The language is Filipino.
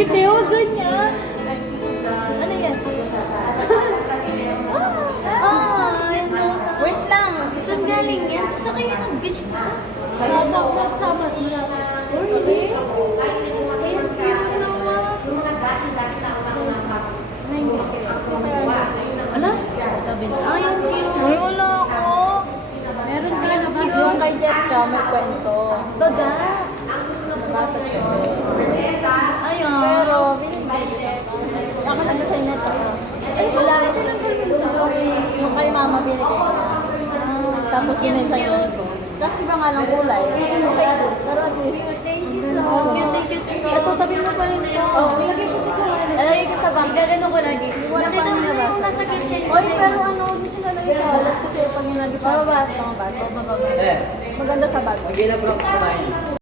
Uy, Teo, ganyan. Ano yan? Wait lang. Saan galing yan? Saan kayo nag-beach sa? Sabat. Really? Ayan, cute naman. May hindi kayo. Ano? Sabi na. Ayan, cute. Uy, wala ako. Meron kayo nabasa? Yung kay Jessica, may kwento. Baga. Nabasa ko kasi. Ayan. Pero, binibili. Ako nag-design na ito. Ay, wala rin tinanggal mo isa. Yung kay mama binigay ko. Tapos ginesign ko. Kasi iba nga lang kulay. Pero at least, Thank you so much. Thank you. ito tabi mo pa rin ito. Lagay ko sa wala. Alagay ko sa bag. Igagano ko lagi. Wala Nakita pa mo rin na yung nasa kitchen. Oy, pero ano, hindi siya nalagay sa wallet kasi pag nilagay sa bag, maganda sa bag. Mag-ina vlogs ko tayo.